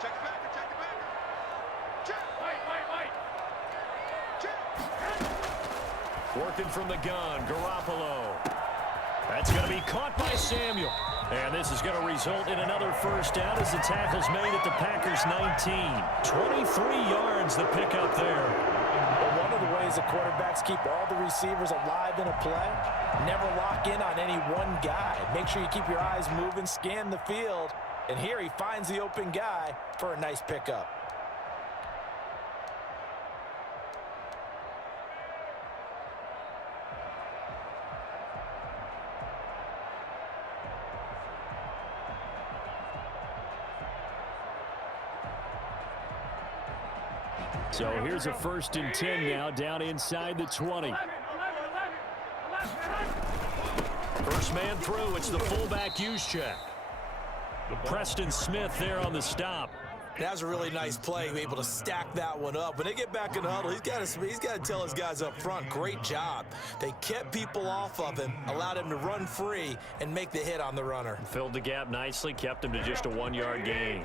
Check it back, check it back. Check. Check. Working from the gun, Garoppolo. That's going to be caught by Samuel. And this is going to result in another first down as the tackle's made at the Packers' 19. 23 yards the pickup there. Well, one of the ways the quarterbacks keep all the receivers alive in a play, never lock in on any one guy. Make sure you keep your eyes moving, scan the field. And here he finds the open guy for a nice pickup. So here's a 1st and 10 now, down inside the 20. First man through, it's the fullback use check. Preston Smith there on the stop. That was a really nice play, able to stack that one up. When they get back in the huddle, he's got to tell his guys up front, great job. They kept people off of him, allowed him to run free and make the hit on the runner. Filled the gap nicely, kept him to just a 1-yard gain.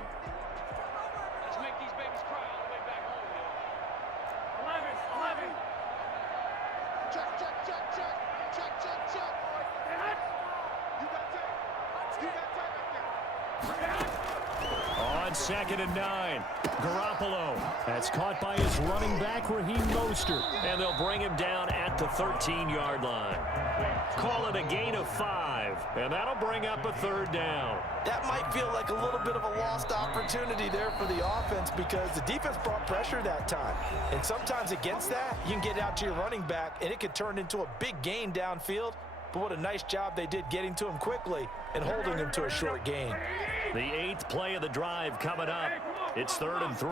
On 2nd and 9, Garoppolo. That's caught by his running back, Raheem Mostert. And they'll bring him down at the 13-yard line. Call it a gain of 5, and that'll bring up a 3rd down. That might feel like a little bit of a lost opportunity there for the offense because the defense brought pressure that time. And sometimes against that, you can get out to your running back, and it could turn into a big gain downfield. But what a nice job they did getting to him quickly and holding him to a short gain. The 8th play of the drive coming up. It's 3rd and 3.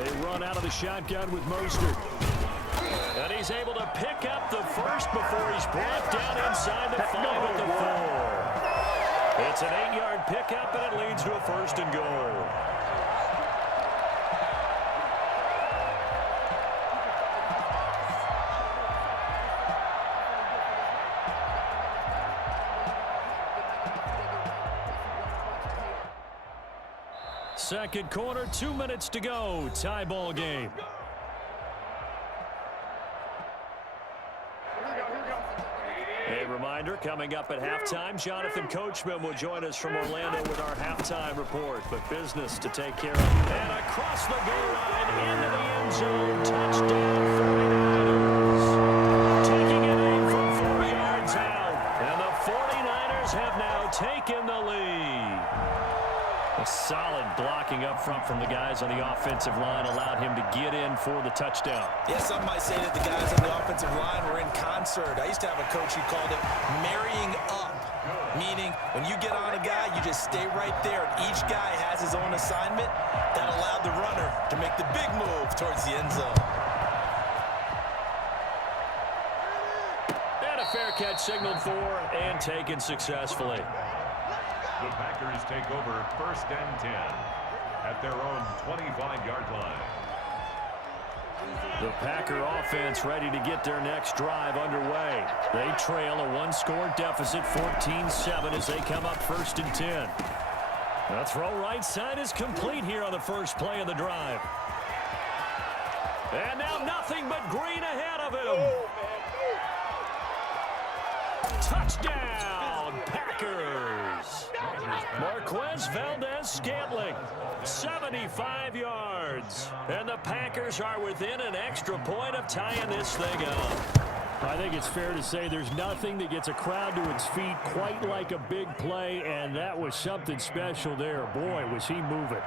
They run out of the shotgun with Mostert. And he's able to pick up the first before he's brought down inside the 5 at the 4. It's an 8-yard pickup, and it leads to a 1st and goal. Second quarter, 2 minutes to go. Tie ball game. A reminder, coming up at halftime, Jonathan Coachman will join us from Orlando with our halftime report. But business to take care of. And across the goal line, into the end zone. Touchdown, 49ers. Taking it in from 4 yards out. And the 49ers have now taken the lead. A solid blocking up front from the guys on the offensive line allowed him to get in for the touchdown. Yeah, some might say that the guys on the offensive line were in concert. I used to have a coach who called it marrying up, meaning when you get on a guy, you just stay right there. Each guy has his own assignment. That allowed the runner to make the big move towards the end zone. And a fair catch signaled for and taken successfully. The Packers take over 1st and 10 at their own 25-yard line. The Packer offense ready to get their next drive underway. They trail a 1-score deficit, 14-7, as they come up 1st and 10. The throw right side is complete here on the first play of the drive. And now nothing but green ahead of him. Touchdown, Packers. Marquez Valdez-Scantling, 75 yards. And the Packers are within an extra point of tying this thing up. I think it's fair to say there's nothing that gets a crowd to its feet quite like a big play, and that was something special there. Boy, was he moving.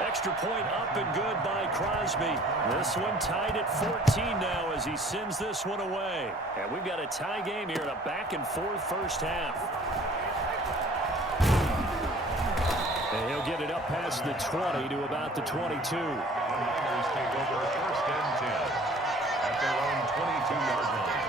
Extra point up and good by Crosby. This one tied at 14 now as he sends this one away. And we've got a tie game here in a back-and-forth first half. And he'll get it up past the 20 to about the 22. The Packers take over 1st and 10 at their own 22-yard line.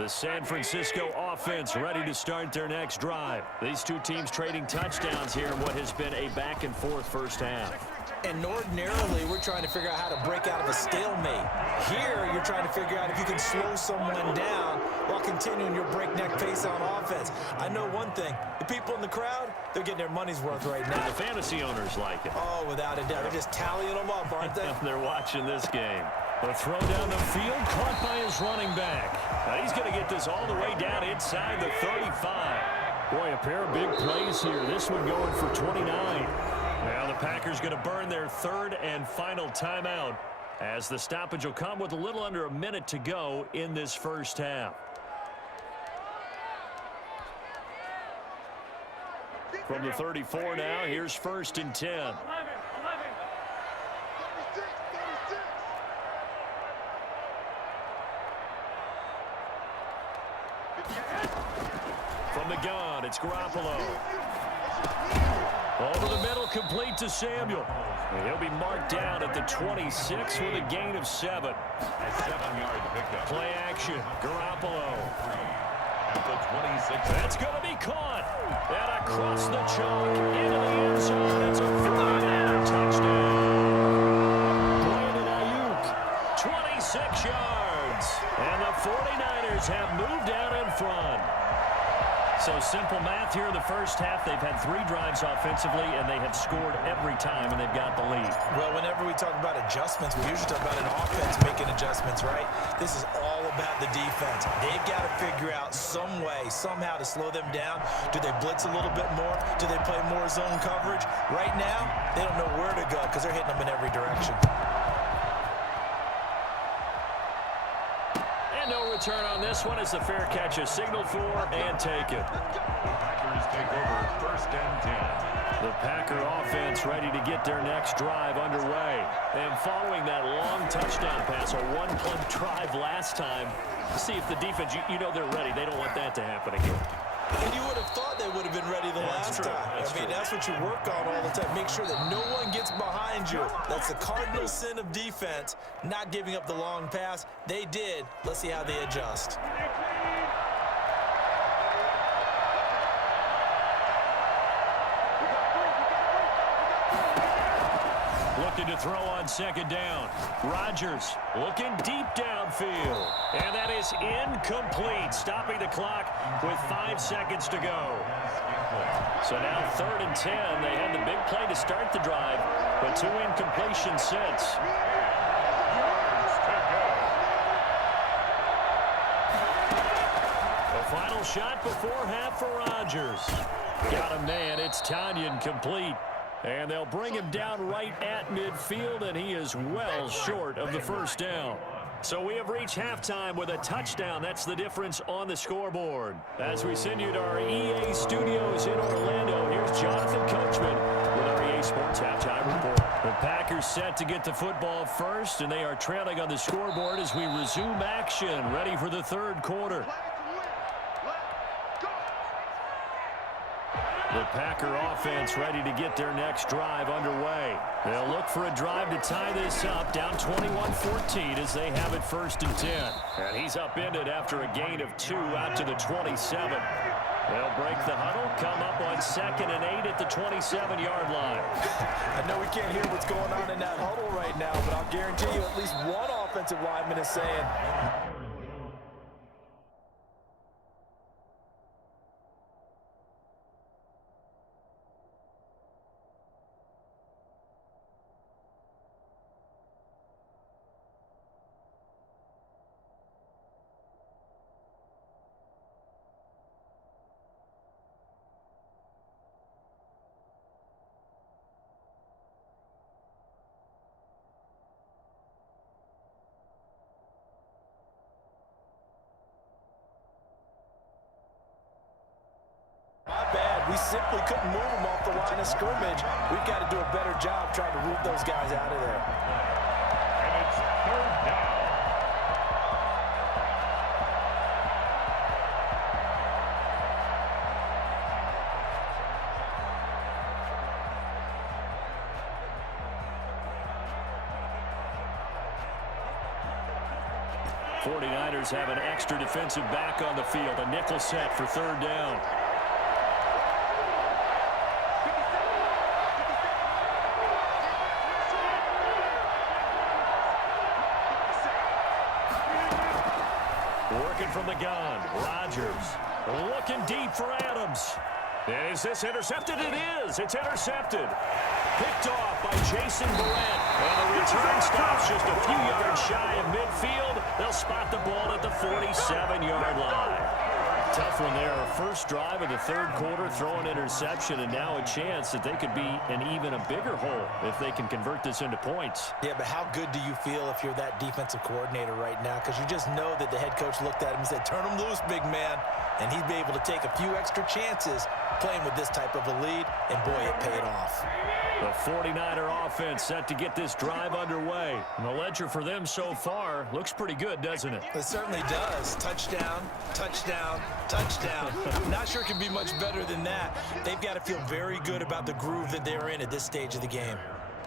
The San Francisco offense ready to start their next drive. These two teams trading touchdowns here in what has been a back-and-forth first half. And ordinarily, we're trying to figure out how to break out of a stalemate. Here, you're trying to figure out if you can slow someone down while continuing your breakneck pace on offense. I know one thing. The people in the crowd, they're getting their money's worth right now. And the fantasy owners like it. Oh, without a doubt. They're just tallying them up, aren't they? They're watching this game. The throw down the field, caught by his running back. Now he's going to get this all the way down inside the 35. Boy, a pair of big plays here. This one going for 29. Now the Packers going to burn their third and final timeout as the stoppage will come with a little under a minute to go in this first half. From the 34 now, here's 1st and 10. From the gun, it's Garoppolo. Over the middle, complete to Samuel. And he'll be marked down at the 26 with a gain of 7. A 7-yard pickup. Play action, Garoppolo. At the 26. That's going to be caught. And across the chalk, into the end zone. It's a 4-down touchdown. Brandon Ayuk, 26 yards. And the 49ers have moved out in front. So simple math here in the first half. They've had 3 drives offensively, and they have scored every time, and they've got the lead. Well, whenever we talk about adjustments, we usually talk about an offense making adjustments, right? This is all about the defense. They've got to figure out some way, somehow to slow them down. Do they blitz a little bit more? Do they play more zone coverage? Right now, they don't know where to go because they're hitting them in every direction. No return on this one as the fair catch is signaled for and taken. Packers take over 1st and 10. The Packer offense ready to get their next drive underway. And following that long touchdown pass, a 1-play drive last time, see if the defense, you know they're ready. They don't want that to happen again. And you would have thought they would have been ready the last time. I mean, that's what you work on all the time. Make sure that no one gets behind you. That's the cardinal sin of defense, not giving up the long pass. They did. Let's see how they adjust. Looking to throw on 2nd down. Rodgers looking deep downfield. And that is incomplete, stopping the clock with 5 seconds to go. So now 3rd and 10. They had the big play to start the drive, but 2 incompletions since. The final shot before half for Rodgers. Got a man. It's Tanyan complete. And they'll bring him down right at midfield, and he is well short of the 1st down. So we have reached halftime with a touchdown. That's the difference on the scoreboard. As we send you to our EA studios in Orlando, here's Jonathan Coachman with our EA Sports Halftime Report. The Packers set to get the football first, and they are trailing on the scoreboard as we resume action, ready for the 3rd quarter. The Packer offense ready to get their next drive underway. They'll look for a drive to tie this up, down 21-14 as they have it 1st and 10. And he's upended after a gain of 2 out to the 27. They'll break the huddle, come up on 2nd and 8 at the 27-yard line. I know we can't hear what's going on in that huddle right now, but I'll guarantee you at least one offensive lineman is saying, we simply couldn't move them off the line of scrimmage. We've got to do a better job trying to root those guys out of there. And it's 3rd down. 49ers have an extra defensive back on the field. A nickel set for third down. Working from the gun. Rodgers looking deep for Adams. And is this intercepted? It is. It's intercepted. Picked off by Jason Barrett. And the return stops just a few yards shy of midfield. They'll spot the ball at the 47-yard line. Tough one there. First drive of the third quarter, throw an interception, and now a chance that they could be in even a bigger hole if they can convert this into points. Yeah, but how good do you feel if you're that defensive coordinator right now? Because you just know that the head coach looked at him and said, turn him loose, big man. And he'd be able to take a few extra chances playing with this type of a lead, and boy, it paid off. The 49er offense set to get this drive underway. And the ledger for them so far looks pretty good, doesn't it? It certainly does. Touchdown, touchdown, touchdown. Not sure it can be much better than that. They've got to feel very good about the groove that they're in at this stage of the game.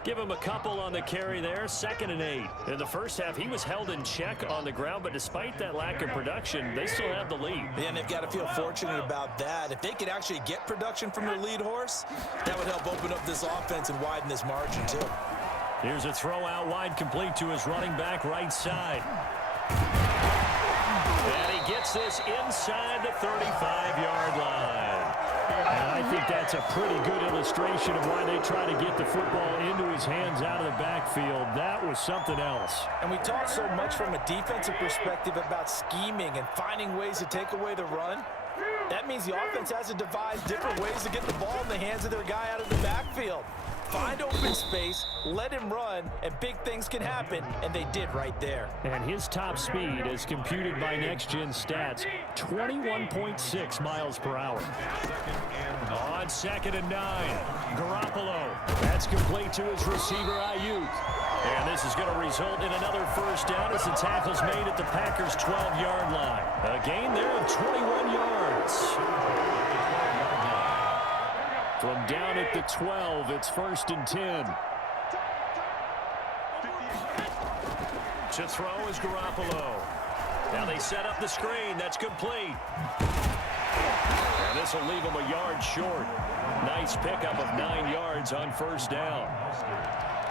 Give him a couple on the carry there, 2nd and 8. In the first half, he was held in check on the ground, but despite that lack of production, they still have the lead. And they've got to feel fortunate about that. If they could actually get production from their lead horse, that would help open up this offense and widen this margin too. Here's a throw out wide, complete to his running back right side. And he gets this inside the 35-yard line. And I think that's a pretty good illustration of why they try to get the football into his hands out of the backfield. That was something else. And we talk so much from a defensive perspective about scheming and finding ways to take away the run. That means the offense has to devise different ways to get the ball in the hands of their guy out of the backfield. Find open space, let him run, and big things can happen, and they did right there. And his top speed, as computed by Next Gen Stats, 21.6 miles per hour. On 2nd and 9, Garoppolo. That's complete to his receiver, Ayuk. And this is going to result in another first down as the tackle's made at the Packers' 12-yard line. A gain there of 21 yards. From down at the 12, it's 1st and 10. To throw is Garoppolo. Now they set up the screen. That's complete. And this will leave him a yard short. Nice pickup of 9 yards on first down.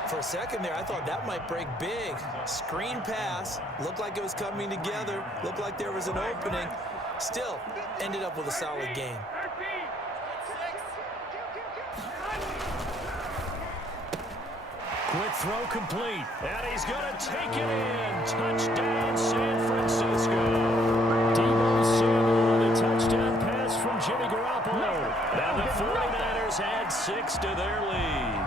For a second there, I thought that might break big. Screen pass. Looked like it was coming together. Looked like there was an opening. Still, ended up with a solid game. Quick throw complete. And he's going to take it in. Touchdown, San Francisco. Deebo Samuel on a touchdown pass from Jimmy Garoppolo. And the 49ers add 6 to their lead.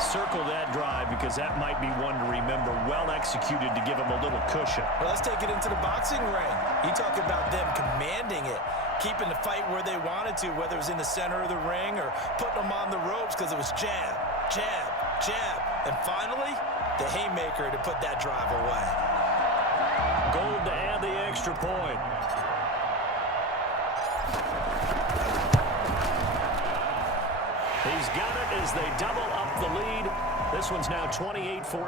Circle that drive because that might be one to remember. Well executed to give them a little cushion. Well, let's take it into the boxing ring. You talk about them commanding it, keeping the fight where they wanted to, whether it was in the center of the ring or putting them on the ropes because it was jab, jab, jab. And finally, the haymaker to put that drive away. Gold to add the extra point. He's got it as they double up the lead. This one's now 28-14. 28,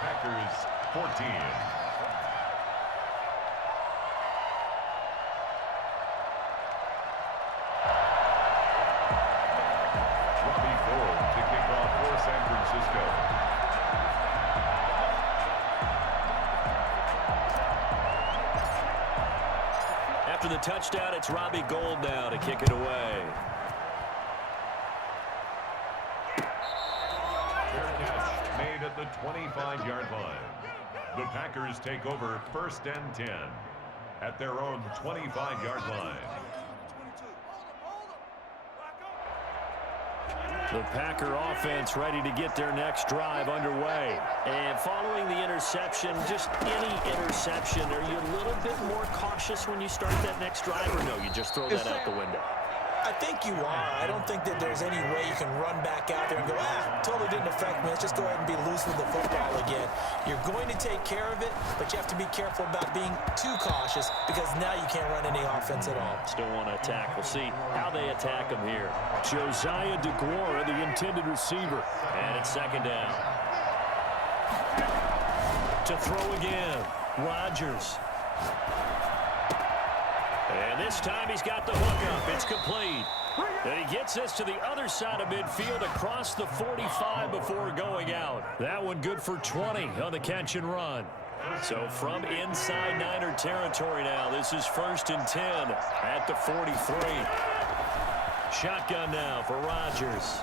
Packers 14. Robbie Gould to kick off for San Francisco. After the touchdown, it's Robbie Gould now to kick it away. Made at the 25-yard line. The Packers take over 1st and 10 at their own 25-yard line. The Packer offense ready to get their next drive underway. And following the interception, just any interception, are you a little bit more cautious when you start that next drive, or no, you just throw that out the window? I think you are. I don't think that there's any way you can run back out there and go, totally didn't affect me. Let's just go ahead and be loose with the football again. You're going to take care of it, but you have to be careful about being too cautious because now you can't run any offense at all. Still want to attack. We'll see how they attack him here. Josiah DeGuara, the intended receiver. And it's 2nd down. To throw again, Rodgers. And this time he's got the hook up. It's complete. And he gets this to the other side of midfield across the 45 before going out. That one good for 20 on the catch and run. So from inside Niner territory now, this is 1st and 10 at the 43. Shotgun now for Rodgers.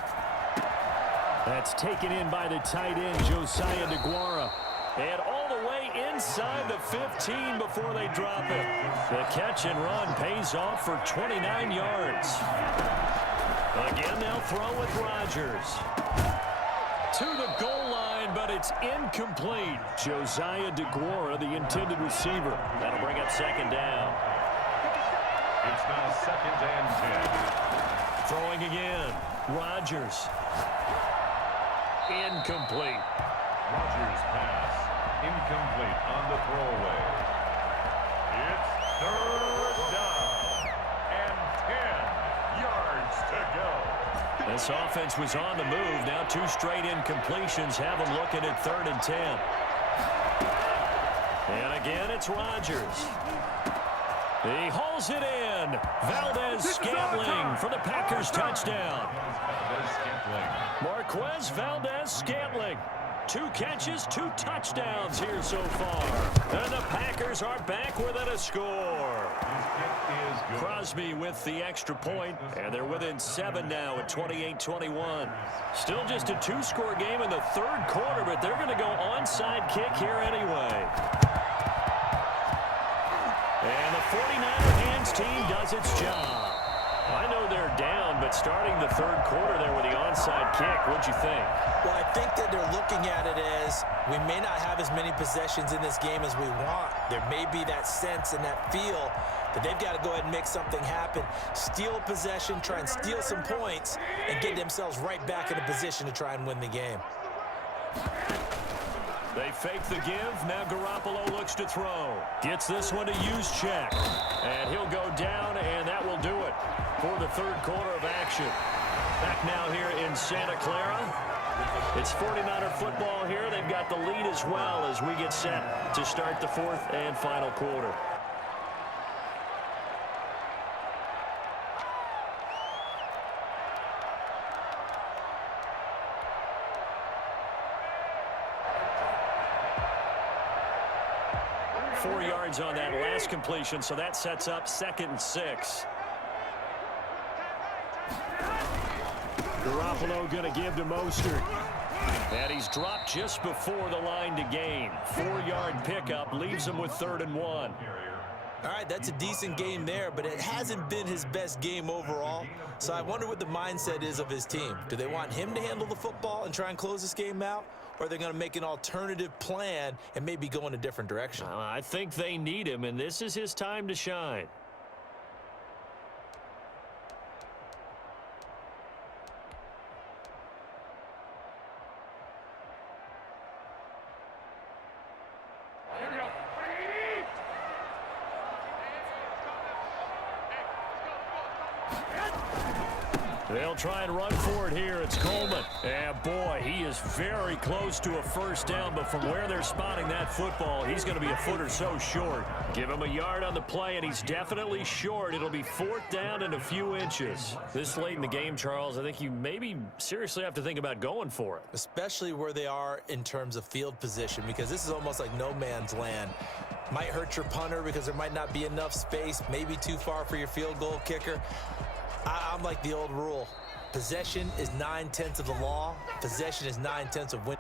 That's taken in by the tight end, Josiah DeGuara. And all the way inside the 15 before they drop it. The catch and run pays off for 29 yards. Again, they'll throw with Rodgers. To the goal line, but it's incomplete. Josiah DeGuara, the intended receiver. That'll bring up 2nd down. It's now 2nd and 10. Throwing again. Rodgers. Incomplete. Rodgers' pass. Incomplete on the throwaway. It's 3rd down and 10 yards to go. This offense was on the move. Now 2 straight incompletions have them looking at 3rd and 10. And again, it's Rodgers. He hauls it in. Valdez-Scantling for the Packers touchdown. Marquez Valdez-Scantling. 2 catches, 2 touchdowns here so far. And the Packers are back within a score. Crosby with the extra point, and they're within 7 now at 28-21. Still just a 2-score game in the 3rd quarter, but they're going to go onside kick here anyway. And the 49er hands team does its job. I know they're down, but starting the 3rd quarter there with the onside kick, what'd you think? Well, I think that they're looking at it as we may not have as many possessions in this game as we want. There may be that sense and that feel that they've got to go ahead and make something happen, steal a possession, try and steal some points, and get themselves right back in a position to try and win the game. They fake the give. Now Garoppolo looks to throw. Gets this one to Juszczyk. And he'll go down, and that will do it for the 3rd quarter of action. Back now here in Santa Clara. It's 49er football here. They've got the lead as well as we get set to start the 4th and final quarter. On that last completion, so that sets up 2nd and 6. Garoppolo going to give to Mostert. And he's dropped just before the line to gain. 4-yard pickup leaves him with 3rd and 1. All right, that's a decent game there, but it hasn't been his best game overall. So I wonder what the mindset is of his team. Do they want him to handle the football and try and close this game out? Or are they going to make an alternative plan and maybe go in a different direction? I think they need him, and this is his time to shine. They'll try and run for it here. It's Coleman. And boy, he is very close to a 1st down, but from where they're spotting that football, he's going to be a foot or so short. Give him a yard on the play, and he's definitely short. It'll be 4th down and a few inches. This late in the game, Charles, I think you maybe seriously have to think about going for it. Especially where they are in terms of field position, because this is almost like no man's land. Might hurt your punter because there might not be enough space, maybe too far for your field goal kicker. I'm like the old rule. Possession is 9/10 of the law. Possession is 9/10 of win.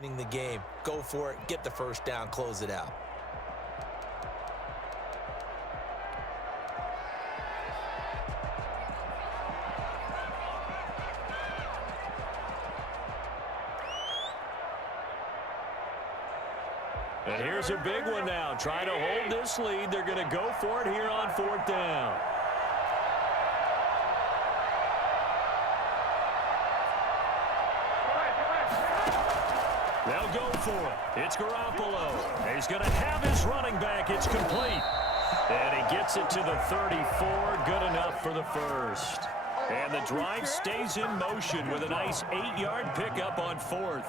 The game. Go for it. Get the first down. Close it out. And here's a big one now. Trying to hold this lead. They're going to go for it here on 4th down. They'll go for it. It's Garoppolo. He's going to have his running back. It's complete. And he gets it to the 34. Good enough for the first. And the drive stays in motion with a nice 8-yard pickup on 4th.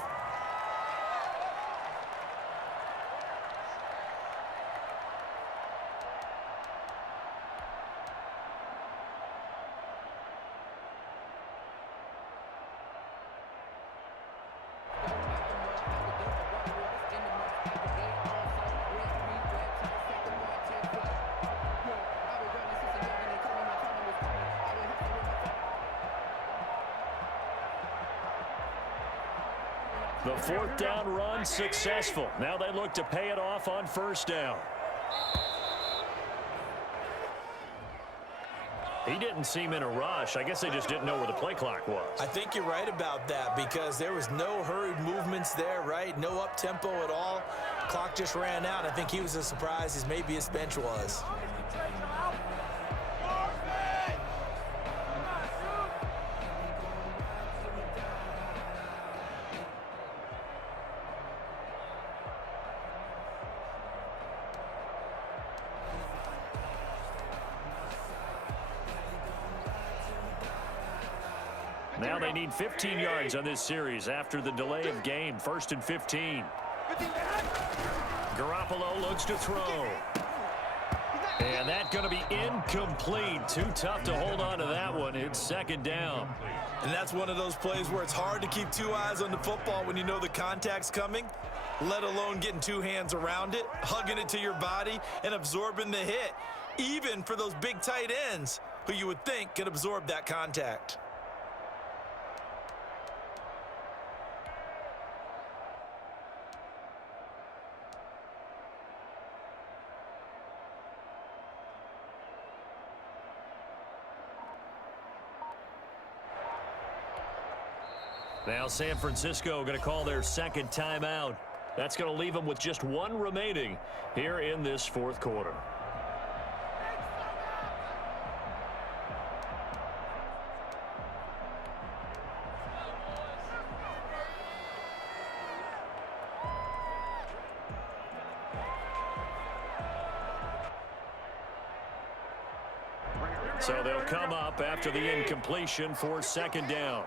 The 4th down run successful. Now they look to pay it off on 1st down. He didn't seem in a rush. I guess they just didn't know where the play clock was. I think you're right about that because there was no hurried movements there, right? No up-tempo at all. Clock just ran out. I think he was as surprised as maybe his bench was. Now they need 15 yards on this series after the delay of game. 1st and 15. Garoppolo looks to throw. And that's going to be incomplete. Too tough to hold on to that one. It's 2nd down. And that's one of those plays where it's hard to keep 2 eyes on the football when you know the contact's coming, let alone getting 2 hands around it, hugging it to your body, and absorbing the hit, even for those big tight ends who you would think could absorb that contact. Now San Francisco going to call their 2nd timeout. That's going to leave them with just 1 remaining here in this 4th quarter. So they'll come up after the incompletion for 2nd down.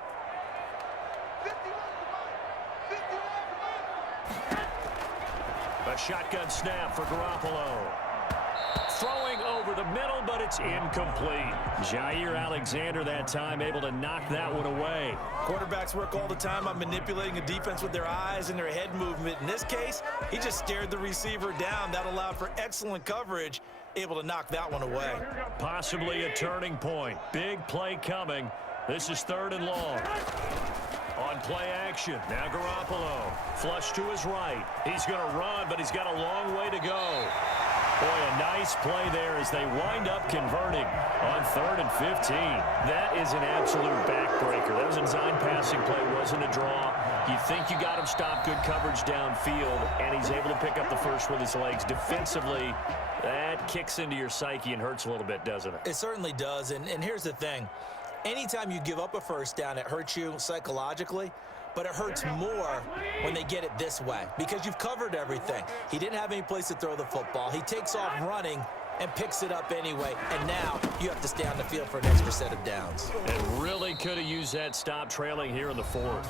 A shotgun snap for Garoppolo. Throwing over the middle, but it's incomplete. Jair Alexander that time able to knock that one away. Quarterbacks work all the time on manipulating a defense with their eyes and their head movement. In this case, he just stared the receiver down. That allowed for excellent coverage, able to knock that one away. Possibly a turning point. Big play coming. This is 3rd and long. On play action, now Garoppolo, flush to his right. He's going to run, but he's got a long way to go. Boy, a nice play there as they wind up converting on 3rd and 15. That is an absolute backbreaker. That was a design passing play, wasn't a draw. You think you got him stopped, good coverage downfield, and he's able to pick up the first with his legs. Defensively, that kicks into your psyche and hurts a little bit, doesn't it? It certainly does, and here's the thing. Anytime you give up a first down, it hurts you psychologically, but it hurts more when they get it this way because you've covered everything. He didn't have any place to throw the football. He takes off running and picks it up anyway, and now you have to stay on the field for an extra set of downs. And really could have used that stop trailing here in the 4th.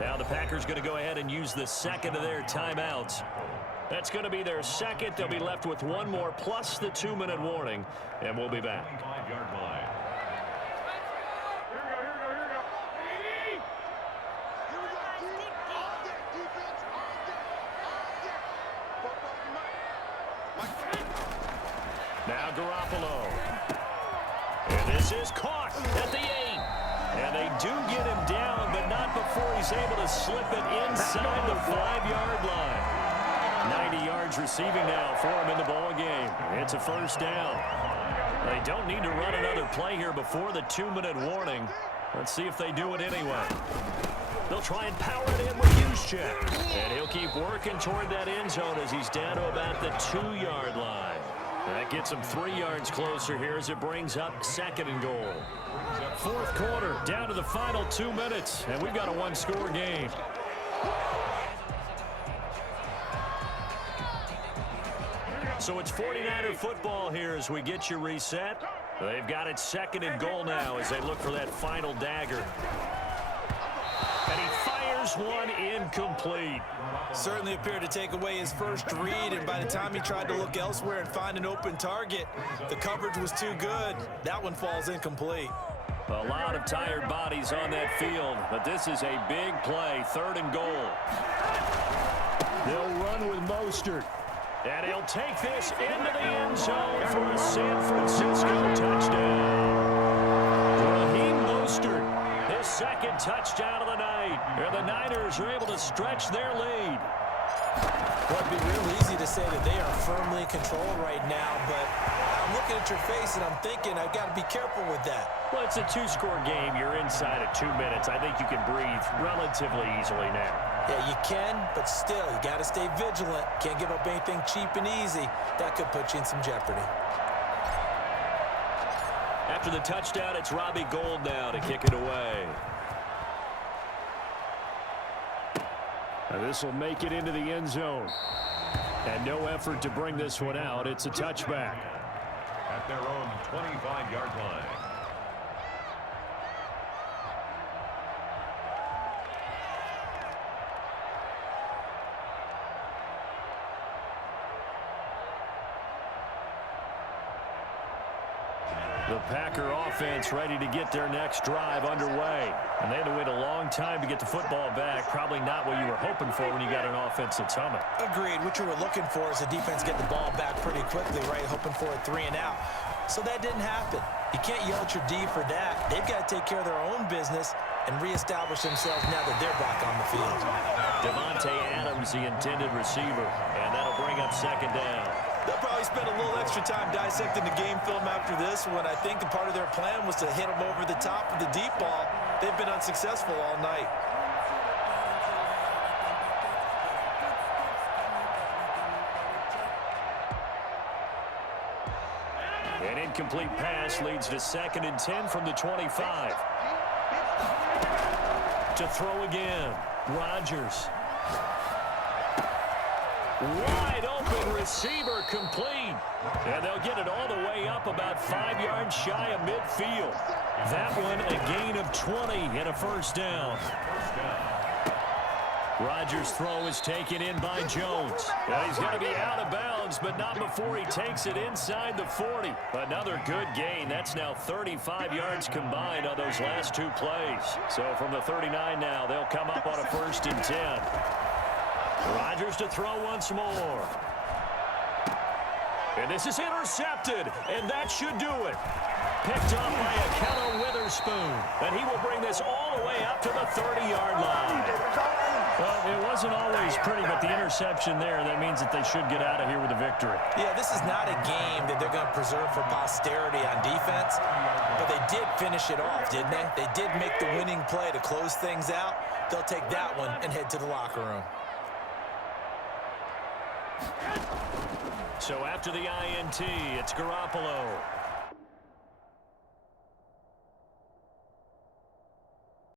Now the Packers going to go ahead and use the 2nd of their timeouts. That's going to be their 2nd. They'll be left with 1 more plus the 2-minute warning, and we'll be back. 5-yard line. Now Garoppolo. And this is caught at the 8. And they do get him down, but not before he's able to slip it inside the 5-yard line. 90 yards receiving now for him in the ball game. It's a first down. They don't need to run another play here before the 2-minute warning. Let's see if they do it anyway. They'll try and power it in with Juszczyk. And he'll keep working toward that end zone as he's down to about the 2-yard line. That gets him 3 yards closer here as it brings up 2nd and goal. 4th quarter, down to the final 2 minutes, and we've got a 1-score game. So it's 49er football here as we get you reset. They've got it 2nd and goal now as they look for that final dagger. And he fires one incomplete. Certainly appeared to take away his first read, and by the time he tried to look elsewhere and find an open target, the coverage was too good. That one falls incomplete. A lot of tired bodies on that field, but this is a big play, 3rd and goal. They'll run with Mostert. And he'll take this into the end zone for a San Francisco touchdown. Raheem Mostert, his 2nd touchdown of the night. And the Niners are able to stretch their lead. Well, it'd be real easy to say that they are firmly in control right now, but I'm looking at your face and I'm thinking I've got to be careful with that. Well, it's a 2-score game. You're inside of 2 minutes. I think you can breathe relatively easily now. Yeah, you can, but still, you got to stay vigilant. Can't give up anything cheap and easy. That could put you in some jeopardy. After the touchdown, it's Robbie Gould now to kick it away. This will make it into the end zone. And no effort to bring this one out. It's a touchback. At their own 25-yard line. The Packer offense ready to get their next drive underway. And they had to wait a long time to get the football back. Probably not what you were hoping for when you got an offense that's humming. Agreed. What you were looking for is the defense get the ball back pretty quickly, right? Hoping for a 3 and out. So that didn't happen. You can't yell at your D for that. They've got to take care of their own business and reestablish themselves now that they're back on the field. Devontae Adams, the intended receiver. And that'll bring up 2nd down. They'll probably spend a little extra time dissecting the game film after this one. I think the part of their plan was to hit them over the top of the deep ball. They've been unsuccessful all night. An incomplete pass leads to 2nd and 10 from the 25. To throw again, Rodgers. Wide open receiver complete. And they'll get it all the way up about 5 yards shy of midfield. That one a gain of 20 and a first down. Rodgers' throw is taken in by Jones. And he's going to be out of bounds, but not before he takes it inside the 40. Another good gain. That's now 35 yards combined on those last 2 plays. So from the 39 now, they'll come up on a 1st and 10. Rodgers to throw once more. And this is intercepted, and that should do it. Picked up by Akello Witherspoon, and he will bring this all the way up to the 30-yard line. Well, it wasn't always pretty, but the interception there, that means that they should get out of here with a victory. Yeah, this is not a game that they're going to preserve for posterity on defense, but they did finish it off, didn't they? They did make the winning play to close things out. They'll take that one and head to the locker room. So after the INT, it's Garoppolo.